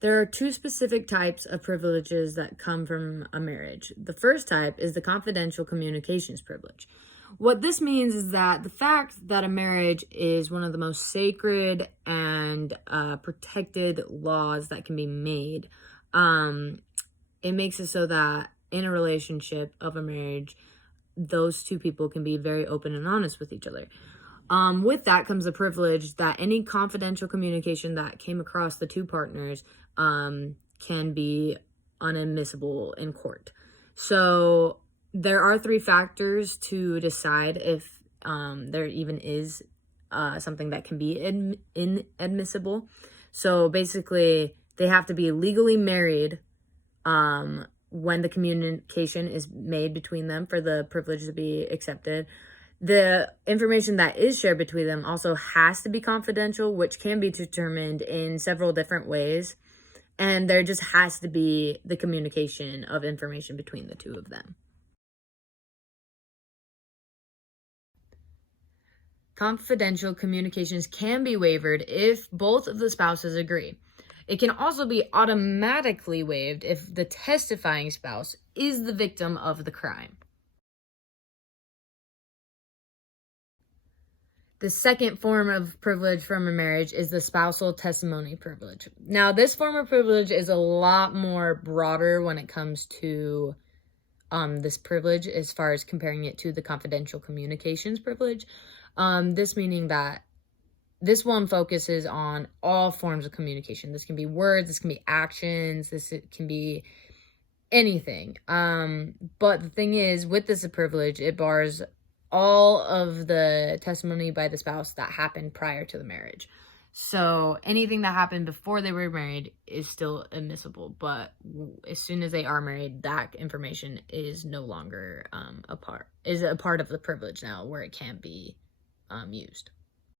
There are two specific types of privileges that come from a marriage. The first type is the confidential communications privilege. What this means is that the fact that a marriage is one of the most sacred and protected laws that can be made, it makes it so that in a relationship of a marriage, those two people can be very open and honest with each other. With that comes a privilege that any confidential communication that came across the two partners can be unadmissible in court. So there are three factors to decide if there even is something that can be inadmissible. So basically, they have to be legally married when the communication is made between them for the privilege to be accepted. The information that is shared between them also has to be confidential, which can be determined in several different ways. And there just has to be the communication of information between the two of them. Confidential communications can be waived if both of the spouses agree. It can also be automatically waived if the testifying spouse is the victim of the crime. The second form of privilege from a marriage is the spousal testimony privilege. Now, this form of privilege is a lot more broader when it comes to this privilege as far as comparing it to the confidential communications privilege. This meaning that this one focuses on all forms of communication. This can be words, this can be actions, this can be anything. But the thing is, with this privilege, it bars all of the testimony by the spouse that happened prior to the marriage. So anything that happened before they were married is still admissible, but as soon as they are married, that information is no longer a part of the privilege now, where it can't be used.